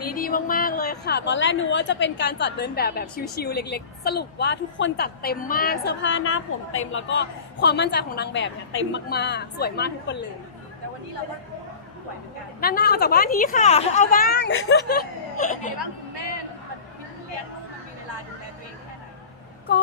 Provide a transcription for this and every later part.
วันนี้ดีมากๆเลยค่ะ ตอนแรกนึกว่าจะเป็นการจัดเดินแบบแบบชิลๆเล็ก ๆ สรุปว่าทุกคนจัดเต็มมากเสื้อผ้าหน้าผมเต็ม แล้วก็ความมั่นใจของนางแบบเนี่ยเต็มมากๆ สวยมากทุกคนเลย แต่วันนี้เราก็สวยเหมือนกันด้านหน้าออกจากบ้านทีค่ะ เอาบ้างเป็นไงบ้างคุณแม่มันเลี้ยงลูกมันมีเวลาดูแลตัวเองแค่ไหนก็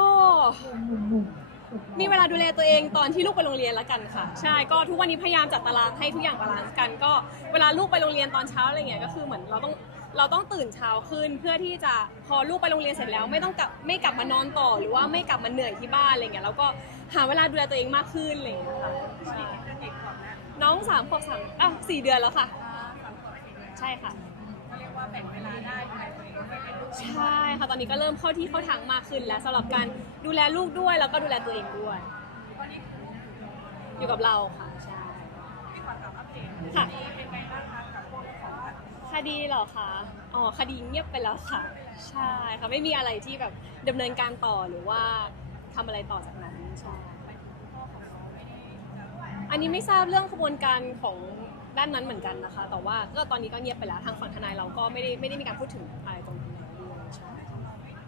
มีเวลาดูแลตัวเองตอนที่ลูกไปโรงเรียนแล้วกันค่ะ ใช่ก็ทุกวันนี้พยายามจัดตารางให้ทุกอย่างบาลานซ์กัน ก็เวลาลูกไปโรงเรียนตอนเช้าอะไรเงี้ยก็คือเหมือนเราต้อง เราต้องตื่นเช้าขึ้นเพื่อที่จะพอลูกไปโรงเรียนเสร็จแล้ว ไม่ต้องกลับไม่กลับมานอนต่อหรือว่าไม่กลับมาเหนื่อยที่บ้านอะไรเงี้ยแล้วก็หาเวลาดูแลตัวเองมากขึ้นอะไรเลยค่ะใช่น้องสามขวบสามอะสี่เดือนแล้วค่ะ ใช่ค่ะ เรียกว่าแบ่งเวลาได้ดูแลตัวเองไม่เป็นลูกใช่ค่ะตอนนี้ก็เริ่มเข้าที่เข้าทางมากขึ้นแล้วสำหรับการดูแลลูกด้วยแล้วก็ดูแลตัวเองด้วย ตอนนี้คืออยู่กับเราค่ะใช่ พี่ขอถามอัปเดตค่ะดีเป็นไงบ้างคะกับพวกของอะ คดีเหรอคะอ๋อคดีเงียบไปแล้วค่ะ ใช่ค่ะไม่มีอะไรที่แบบดำเนินการต่อหรือว่าทำอะไรต่อจากนั้นใช่อันนี้ไม่ทราบเรื่องขบวนการของด้านนั้นเหมือนกันนะคะ แต่ว่าก็ตอนนี้ก็เงียบไปแล้วทางฝั่งทนายเราก็ไม่ได้ไม่ได้มีการพูดถึงอะไรตรงนี้ด้วยใช่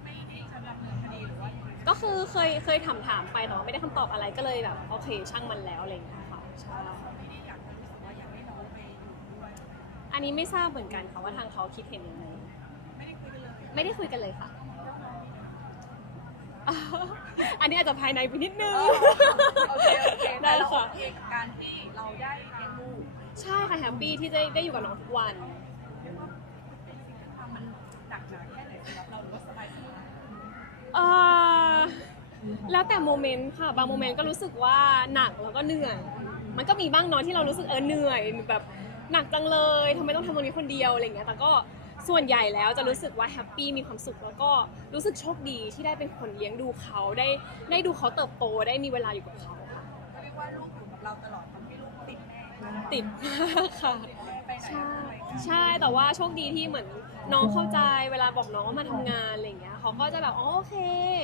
ไม่ได้จะดำเนินคดีหรือว่าก็คือเคยเคยถามถามๆไปแต่ว่าไม่ได้คำตอบอะไรก็เลยแบบโอเคช่างมันแล้วอะไรอย่างเงี้ยค่ะใช่ นนี้ไม่ทราบเหมือนกันค่ะว่าทางเขาคิดเห็นยังไงไม่ได้คุยกันเลยไม่ได้คุยกันเลยค่ะแล้วน้องมีไหมอันนี้อาจจะภายในไปนิดนึง โอเคโอเคได้แต่เราโอค่ะเคกับการที่เราได้เลี้ยงลูกใช่ค่ะแฮปปี้ที่ได้ได้อยู่กับน้องทุกวันเรียกว่าเป็นสิ่งที่ทำมันหนักหนาแค่ไหนสำหรับเราหรือว่าสบายสบายเอ่อแล้วแต่โมเมนต์ค่ะ บางโมเมนต์ก็รู้สึกว่าหนักแล้วก็เหนื่อย มันก็มีบ้างเนาะที่เรารู้สึกเออเหนื่อยแบบ หนักจังเลยทำไมต้องทำตรงนี้คนเดียวอะไรอย่างเงี้ยแต่ก็ส่วนใหญ่แล้วจะรู้สึกว่าแฮปปี้มีความสุขแล้วก็รู้สึกโชคดีที่ได้เป็นคนเลี้ยงดูเขาได้ได้ดูเขาเติบโตได้มีเวลาอยู่กับเขาค่ะก็เรียกว่าลูกอยู่กับเราตลอดทำให้ลูกติดแม่ติดมากค่ะติดแม่ไปไหนใช่ก็ไปกันใช่แต่ว่าโชคดีที่เหมือนน้องเข้าใจเวลาบอกน้องว่ามาทำงานอะไรอย่างเงี้ยเขาก็จะแบบอ๋อโอเค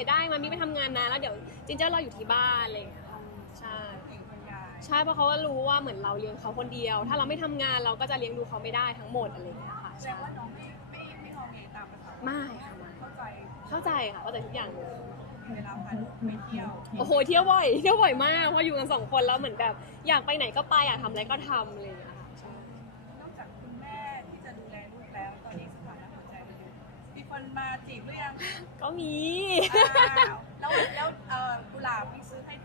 ได้มามีไปทำงานนะแล้วเดี๋ยวจินเจอร์เราอยู่ที่บ้านอะไรอย่างเงี้ยค่ะใช่ถึงคุณยาย ใช่เพราะเขาก็รู้ว่าเหมือนเราเลี้ยงเขาคนเดียว ถ้าเราไม่ทำงานเราก็จะเลี้ยงดูเขาไม่ได้ทั้งหมดอะไรอย่างเงี้ยค่ะแสดใช่งว่าน้องไม่ไม่ไม่งอแงตามภาษาไม่ค่ะไม่เข้าใจเข้าใจค่ะเข้าใจทุกอย่างเลย เวลาพาลูกไปเที่ยวโอ้โหเที่ยวบ่อยเที่ยวบ่อยมากเพราะอยู่กันสองคนแล้วเหมือนแบบอยากไปไหนก็ไปอยากทำอะไรก็ทำอะไรอย่างเงี้ยค่ะใช่นอกจากคุณแม่ที่จะดูแลลูกแล้ว ตอนนี้สถานะหัวใจเป็นยังไงมีคนมาจีบหรือยังก็มี อ้าวแล้วแล้วเอ่อกุหลาบพี่ซื้อให้ต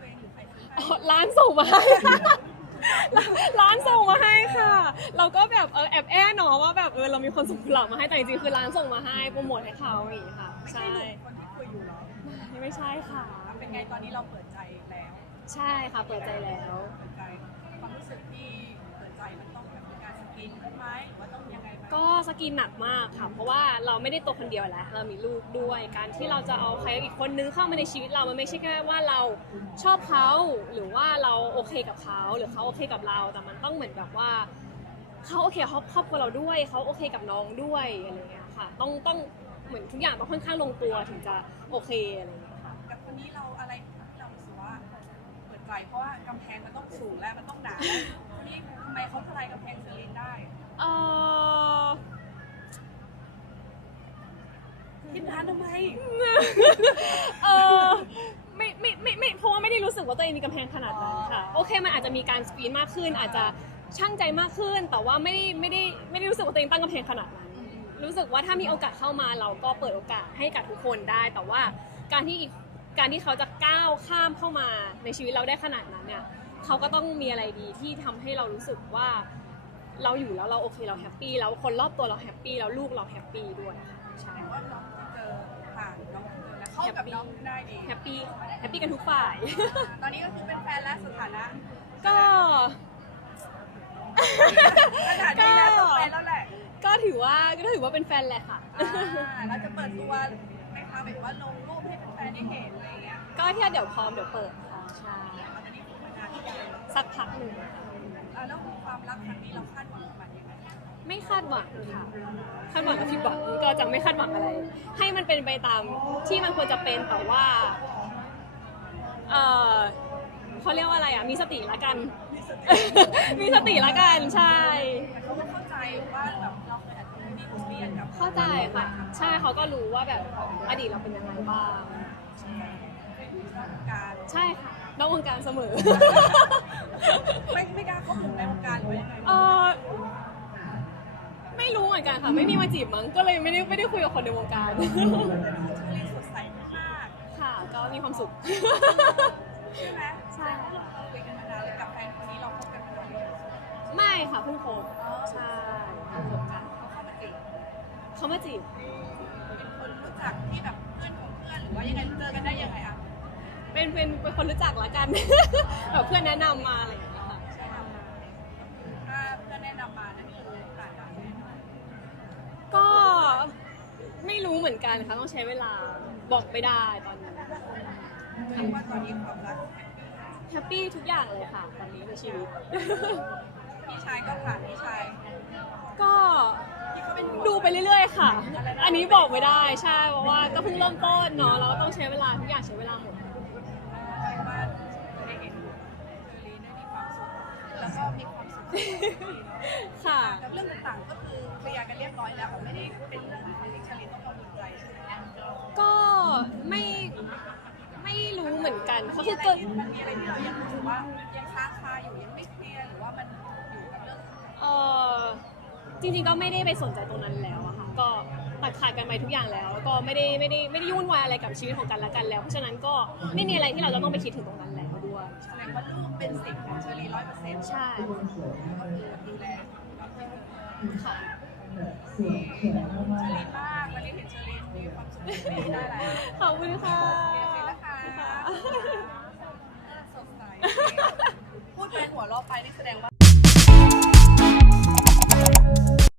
ัวเองหรือใครซื้อให้อ๋อร้านส่งมาให้ ร้านส่งมาให้ค่ะ เราก็แบบเออแอบแอบเนาะว่าแบบเออเรามีคนส่งกุหลาบมาให้แต่จริงๆคือร้านส่งมาให้โปรโมทให้เขาอย่างงี้ค่ะไม่ใช่ใช่หนุ่มคนที่คุยอยู่เหรอไม่ใช่ค่ะ เป็นไงตอนนี้เราเปิดใจแล้ว ใช่ค่ะเปิดใจแล้ว เปิดใจความรู้สึกที่เปิดใจมันต้องแบบมี การสกรีนไหมหรือว่าต้องยังไงไหมก็สกินหนักมากค่ะ เพราะว่าเราไม่ได้ตัวคนเดียวแล้ว เรามีลูกด้วย การที่เราจะเอาใครอีกคนนึงเข้ามาในชีวิตเรา มันไม่ใช่แค่ว่าเราชอบเขาหรือว่าเราโอเคกับเขาหรือเขาโอเคกับเรา แต่มันต้องเหมือนแบบว่าเขาโอเคกับครอบครอบครัวเราด้วยเขาโอเคกับน้องด้วยอะไรอย่างเงี้ยค่ะ ต้องต้องเหมือนทุกอย่างต้องค่อนข้างลงตัวถึงจะโอเคอะไรอย่างเงี้ยค่ะกับคนนี้เราอะไรที่เรารู้สึกว่าเปิดใจเพราะว่ากำแพงมันต้องสูงและมันต้องหนาคนนี้ทำไม เขาทลายกำแพงเซอร์ลินได้เออคิดนานทำไม เออไม่ไม่ไม่ไม่เพราะว่าไม่ได้รู้สึกว่าตัวเองมีกำแพงขนาดนั้นค่ะ โอเคมันอาจจะมีการสกรีนมากขึ้น อาจจะช่างใจมากขึ้น แต่ว่าไม่ได้ไม่ได้ไม่ได้รู้สึกว่าตัวเองตั้งกำแพงขนาดนั้น รู้สึกว่าถ้ามีโอกาสเข้ามาเราก็เปิดโอกาสให้กับทุกคนได้ แต่ว่าการที่อีกการที่เขาจะก้าวข้ามเข้ามาในชีวิตเราได้ขนาดนั้นเนี่ย เขาก็ต้องมีอะไรดีที่ทำให้เรารู้สึกว่าเราอยู่แล้วเราโอเคเราแฮปปี้แล้วคนรอบตัวเราแฮปปี้แล้วลูกเราแฮปปี้ด้วยค่ะใช่แต่ว่าน้องจะเจอผ่านน้องจะเจอและเข้ากับน้องได้ดีแฮปปี้แฮปปี้กันทุกฝ่าย ตอนนี้ก็คือเป็นแฟนและสถานะ ก็ขนาดนี้แล้วต้องแฟนแล้วแหละก็ถือว่าก็ถือว่าเป็นแฟนแหละค่ะอ่าเราจะเปิดตัวไหมคะหมายถึงว่าลงรูปให้แฟนๆได้เห็นอะไรอย่างเงี้ยก็ที่เดี๋ยวพร้อมเดี๋ยวเปิดค่ะใช่ สักพักหนึ่งอ่าแล้วความรักครั้งนี้เราคาดหวังกับมันยังไงไม่คาดหวังค่ะคาดหวังกับผิดหวังก็จะไม่คาดหวังอะไร ให้มันเป็นไปตามที่มันควรจะเป็นแต่ว่าเออเขาเรียกว่าอะไรอะมีสติละกัน มีสติละกันใช่ แต่เขาก็เข้าใจว่าแบบเราเคยอาจจะมีบทเรียนยนกับเข้าใจค่ะ ใช่เขาก็รู้ว่าแบบอดีตเราเป็นยังไงบ้าง การ ใช่ค่ะ นอกวงการเสมอ ไม่ไม่กล้าเข้าถึงในวงการหรือว่ายังไงเออไม่รู้เหมือนกันค่ะ ไม่มีมาจีบมั้งก็เลยไม่ได้ไม่ได้คุยกับคนในวงการ แต่ดูเชอรี่สดใสมากค่ะก็มีความสุขใช่ไหมใช่เราคุยกันมานานเลยกับแฟนคนนี้เราคบกันมานานเลยไม่ค่ะเพิ่งคบใช่เพิ่งคบกันเขาเข้ามาจีบเขามาจีบเป็นคนรู้จักที่แบบเพื่อนของเพื่อนหรือว่ายังไงเจอกันได้ยังไงอะ เป็นเป็นเป็นคนรู้จักละกัน แบบเพื่อนแนะนำมาอะไรอย่างเงี้ยค่ะใช่นำมาถ้าเพื่อนแนะนำมานั่นคือผ่านมาก็ไม่รู้เหมือนกันค่ะต้องใช้เวลาบอกไม่ได้ตอนนี้เรียกว่าตอนนี้ความรักแฮปปี้ทุกอย่างเลยค่ะ ตอนนี้ในชีวิต พี่ชายก็ผ่านพี่ชายก็ที่เขาเป็นดูไปเรื่อยๆ ค่ะ อันนี้บอกไม่ได้ใช่เพราะว่าก็เพิ่งเริ่มต้นเนาะเราก็ต้องใช้เวลาทุกอย่างใช้เวลาหมด ว่าจะได้เห็นเชอรี่ได้มีความสุขแล้วก็มี ความสุขค่ะ กับเรื่องต่างๆก็คือเคลียร์กันเรียบร้อยแล้วไม่ได้เป็นเรื่องที่เชอรี่ต้องกังวลใจใช่ไหมก็ไม่ไม่รู้เหมือนกันเขามีคืออะไรเกิดที่มันมีอะไรที่เรายังรู้สึกว่ายังค้างคาอยู่ยังไม่เคลียร์หรือว่ามันอยู่กับเรื่องเออจริงๆก็ไม่ได้ไปสนใจตรงนั้นแล้วอะค่ะก็ตัดขาดกันไปทุกอย่างแล้ว แล้วก็ไม่ได้ไม่ได้ไม่ได้ยุ่งวายอะไรกับชีวิตของกันและกันแล้ว เพราะฉะนั้นก็ไม่มีอะไรที่เราจะต้องไปคิดถึงตรงนั้นแล้วด้ วยแสดงว่าลูกเป็นสิ่งของเชอรี่ร้อยเปอร์เซ็นต์ใช่ก็คือดูแลค่ะเชอรี่มากวันนี้เห็นเชอรี่มีความสุขดีได้แล้วขอบคุณค่ะโอเคนะคะสดใสพูดไปหัวเราะไปนี่แสดงว่า